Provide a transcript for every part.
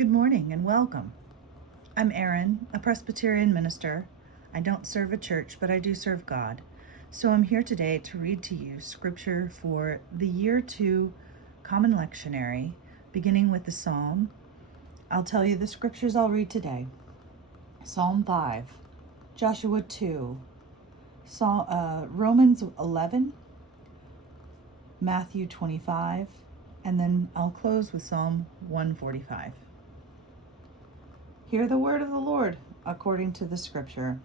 Good morning and welcome. I'm Erin, a Presbyterian minister. I don't serve a church, but I do serve God. So I'm here today to read to you scripture for the Year 2 Common Lectionary, beginning with the Psalm. I'll tell you the scriptures I'll read today. Psalm 5, Joshua 2, Romans 11, Matthew 25, and then I'll close with Psalm 145. Hear the word of the Lord according to the scripture.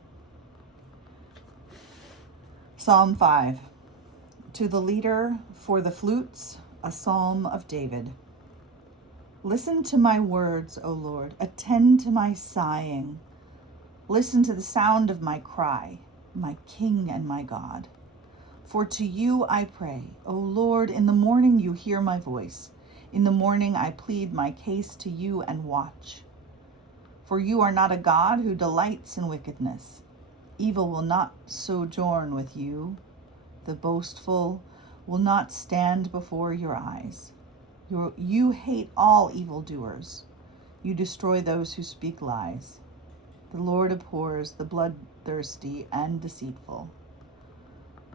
Psalm 5. To the leader for the flutes, a psalm of David. Listen to my words, O Lord. Attend to my sighing. Listen to the sound of my cry, my King and my God. For to you I pray, O Lord, in the morning you hear my voice. In the morning I plead my case to you and watch. For you are not a God who delights in wickedness. Evil will not sojourn with you. The boastful will not stand before your eyes. You hate all evildoers. You destroy those who speak lies. The Lord abhors the bloodthirsty and deceitful.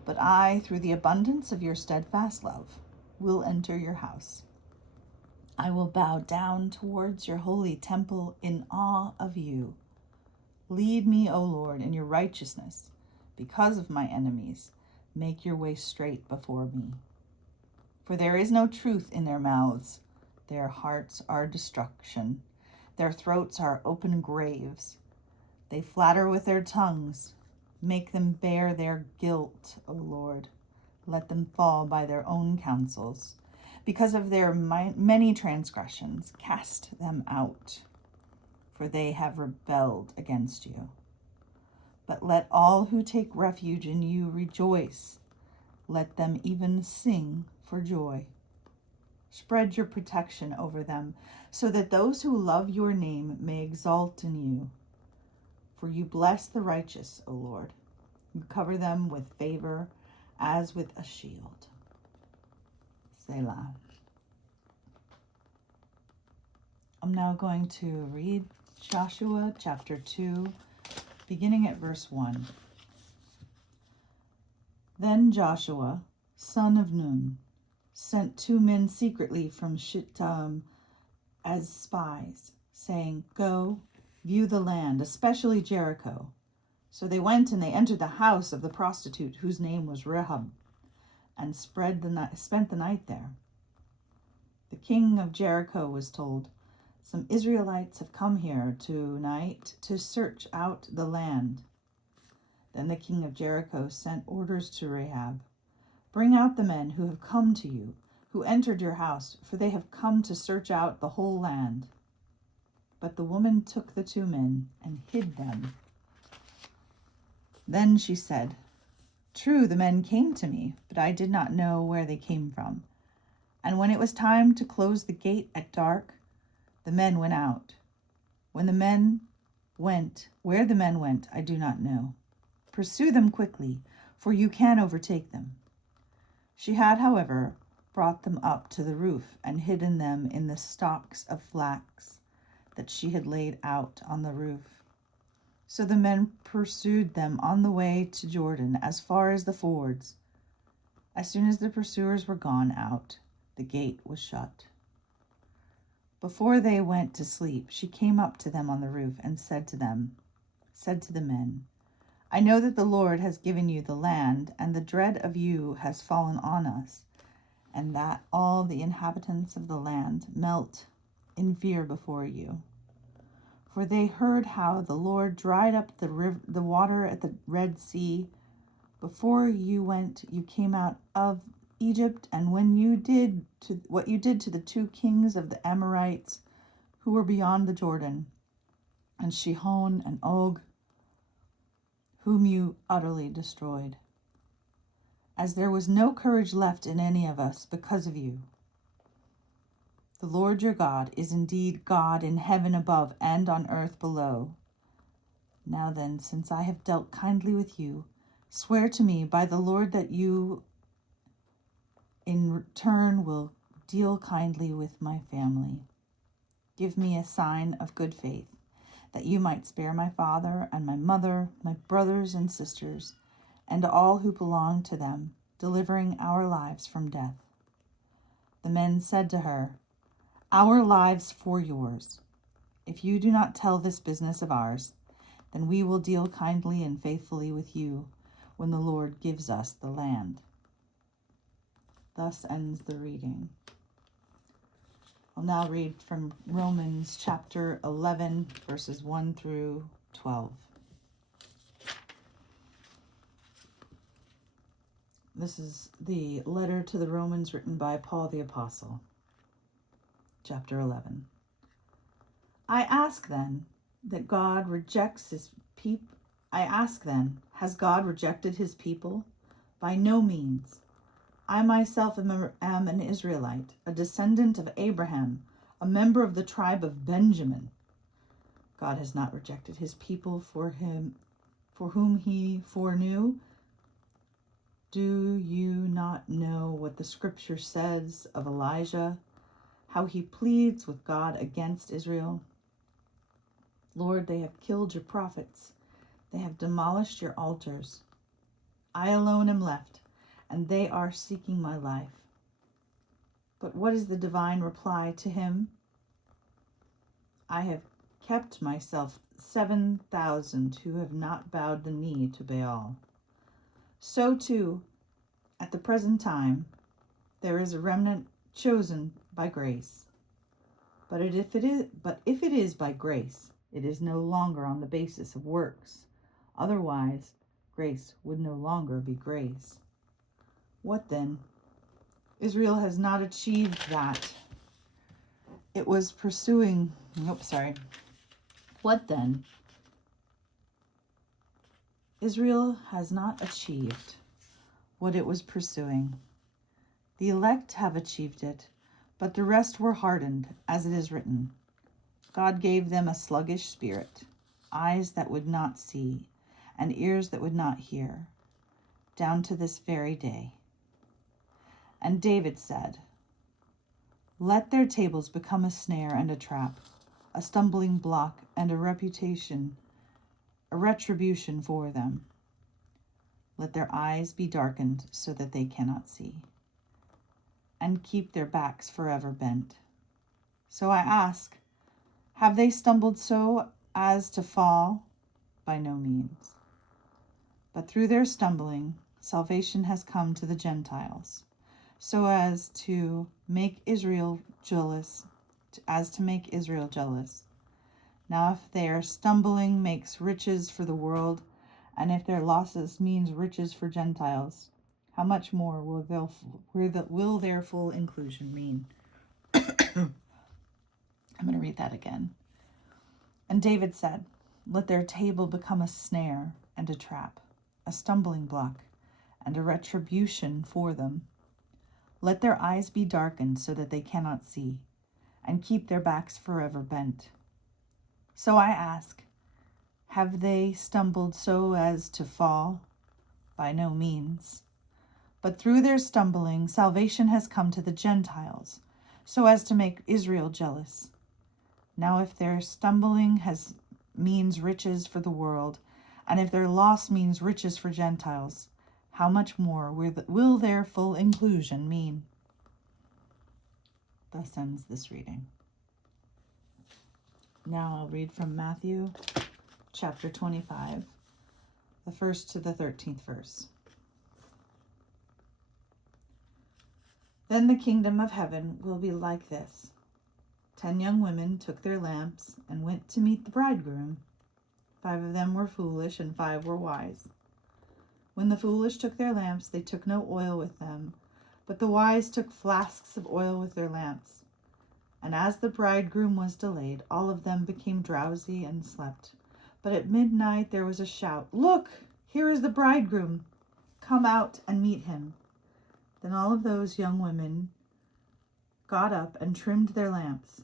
But I, through the abundance of your steadfast love, will enter your house. I will bow down towards your holy temple in awe of you. Lead me, O Lord, in your righteousness. Because of my enemies, make your way straight before me. For there is no truth in their mouths. Their hearts are destruction. Their throats are open graves. They flatter with their tongues. Make them bear their guilt, O Lord. Let them fall by their own counsels. Because of their many transgressions, cast them out, for they have rebelled against you. But let all who take refuge in you rejoice. Let them even sing for joy. Spread your protection over them, so that those who love your name may exalt in you. For you bless the righteous, O Lord. You cover them with favor as with a shield. Selah. I'm now going to read Joshua chapter 2, beginning at verse 1. Then Joshua, son of Nun, sent 2 men secretly from Shittim as spies, saying, Go, view the land, especially Jericho. So they went and they entered the house of the prostitute, whose name was Rahab, and spent the night there. The king of Jericho was told, Some Israelites have come here tonight to search out the land. Then the king of Jericho sent orders to Rahab, Bring out the men who have come to you, who entered your house, for they have come to search out the whole land. But the woman took the 2 men and hid them. Then she said, True, the men came to me, but I did not know where they came from. And when it was time to close the gate at dark, the men went out. Where the men went, I do not know. Pursue them quickly, for you can overtake them. She had, however, brought them up to the roof and hidden them in the stalks of flax that she had laid out on the roof. So the men pursued them on the way to Jordan as far as the fords. As soon as the pursuers were gone out, the gate was shut. Before they went to sleep, she came up to them on the roof and said to the men, I know that the Lord has given you the land, and the dread of you has fallen on us, and that all the inhabitants of the land melt in fear before you. For they heard how the Lord dried up the water at the Red Sea. Before you went, you came out of Egypt, and when you did what you did to the 2 kings of the Amorites who were beyond the Jordan, and Sihon and Og, whom you utterly destroyed, as there was no courage left in any of us because of you. The Lord your God is indeed God in heaven above and on earth below. Now then, since I have dealt kindly with you, swear to me by the Lord that you in return will deal kindly with my family. give me a sign of good faith, that you might spare my father and my mother, my brothers and sisters, and all who belong to them, delivering our lives from death." The men said to her, "Our lives for yours. If you do not tell this business of ours, then we will deal kindly and faithfully with you when the Lord gives us the land." Thus ends the reading. I'll now read from Romans chapter 11, verses 1 through 12. This is the letter to the Romans written by Paul the Apostle. Chapter 11. I ask then, has God rejected his people? By no means. I myself am an Israelite, a descendant of Abraham, a member of the tribe of Benjamin. God has not rejected his people for whom he foreknew. Do you not know what the scripture says of Elijah, how he pleads with God against Israel? Lord, they have killed your prophets. They have demolished your altars. I alone am left, and they are seeking my life. But what is the divine reply to him? I have kept myself 7,000 who have not bowed the knee to Baal. So too, at the present time, there is a remnant chosen by grace. But if it is by grace, it is no longer on the basis of works. Otherwise, grace would no longer be grace. What then? Israel has not achieved that it was pursuing. What then? Israel has not achieved what it was pursuing. The elect have achieved it, but the rest were hardened, as it is written. God gave them a sluggish spirit, eyes that would not see, and ears that would not hear, down to this very day. And David said, "Let their tables become a snare and a trap, a stumbling block and a retribution for them. Let their eyes be darkened so that they cannot see, and keep their backs forever bent." So I ask, have they stumbled so as to fall? By no means. But through their stumbling, salvation has come to the Gentiles, so as to make Israel jealous. Now if their stumbling makes riches for the world, and if their losses means riches for Gentiles, how much more will their full inclusion mean? I'm going to read that again. And David said, "Let their table become a snare and a trap, a stumbling block and a retribution for them. Let their eyes be darkened so that they cannot see, and keep their backs forever bent." So I ask, have they stumbled so as to fall? By no means. But through their stumbling, salvation has come to the Gentiles, so as to make Israel jealous. Now if their stumbling means riches for the world, and if their loss means riches for Gentiles, how much more will their full inclusion mean? Thus ends this reading. Now I'll read from Matthew chapter 25, the 1st to the 13th verse. Then the kingdom of heaven will be like this. 10 young women took their lamps and went to meet the bridegroom. 5 of them were foolish and 5 were wise. When the foolish took their lamps, they took no oil with them, but the wise took flasks of oil with their lamps. And as the bridegroom was delayed, all of them became drowsy and slept. But at midnight there was a shout, "Look, here is the bridegroom! Come out and meet him." Then all of those young women got up and trimmed their lamps.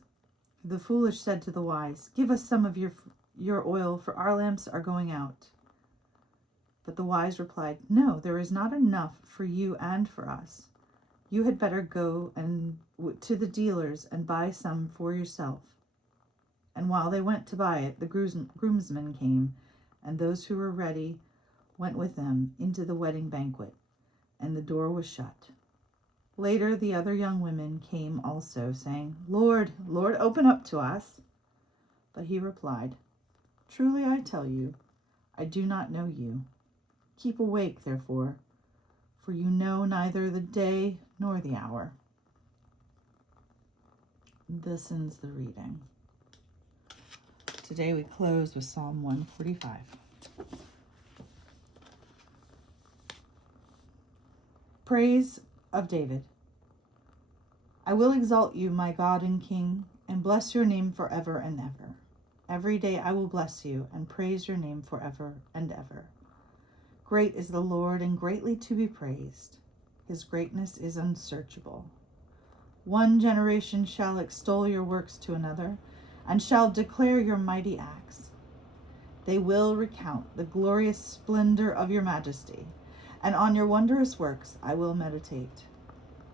The foolish said to the wise, "Give us some of your oil, for our lamps are going out." But the wise replied, "No, there is not enough for you and for us. You had better go to the dealers and buy some for yourself." And while they went to buy it, the groomsmen came, and those who were ready went with them into the wedding banquet, and the door was shut. Later, the other young women came also, saying, Lord, Lord, open up to us. But he replied, Truly I tell you, I do not know you. Keep awake, therefore, for you know neither the day nor the hour. This ends the reading. Today we close with Psalm 145. Praise of David. I will exalt you, my God and King, and bless your name forever and ever. Every day I will bless you and praise your name forever and ever. Great is the Lord and greatly to be praised. His greatness is unsearchable. One generation shall extol your works to another, and shall declare your mighty acts. They will recount the glorious splendor of your majesty, and on your wondrous works I will meditate.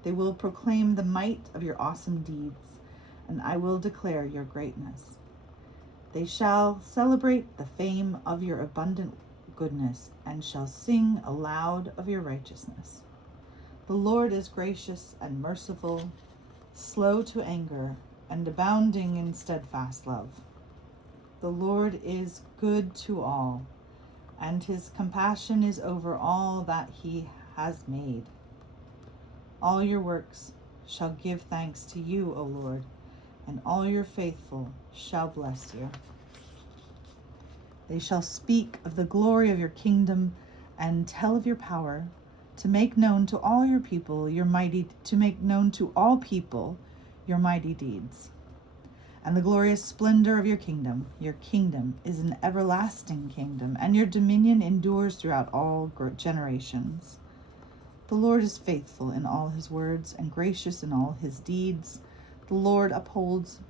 They will proclaim the might of your awesome deeds, and I will declare your greatness. They shall celebrate the fame of your abundant goodness, and shall sing aloud of your righteousness. The Lord is gracious and merciful, slow to anger, and abounding in steadfast love. The Lord is good to all, and his compassion is over all that he has made. All your works shall give thanks to you, O Lord, and all your faithful shall bless you. They shall speak of the glory of your kingdom and tell of your power, to make known to all your people your mighty deeds, and the glorious splendor of your kingdom. Your kingdom is an everlasting kingdom, and your dominion endures throughout all generations. The Lord is faithful in all his words and gracious in all his deeds. The Lord upholds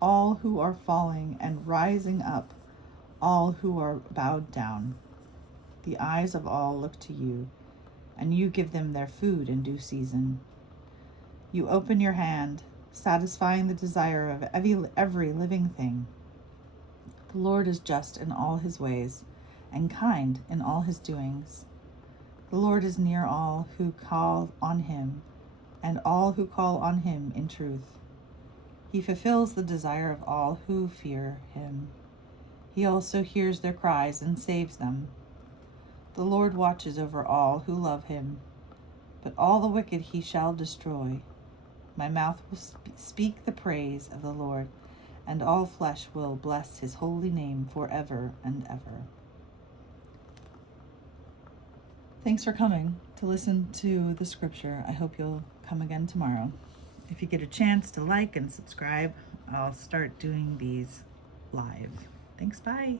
all who are falling and rising up all who are bowed down. The eyes of all look to you, and you give them their food in due season. You open your hand, satisfying the desire of every living thing. The Lord is just in all his ways, and kind in all his doings. The Lord is near all who call on him, and all who call on him in truth. He fulfills the desire of all who fear him. He also hears their cries and saves them. The Lord watches over all who love him, but all the wicked he shall destroy. My mouth will speak the praise of the Lord, and all flesh will bless his holy name forever and ever. Thanks for coming to listen to the scripture. I hope you'll come again tomorrow. If you get a chance to like and subscribe, I'll start doing these live. Thanks, bye.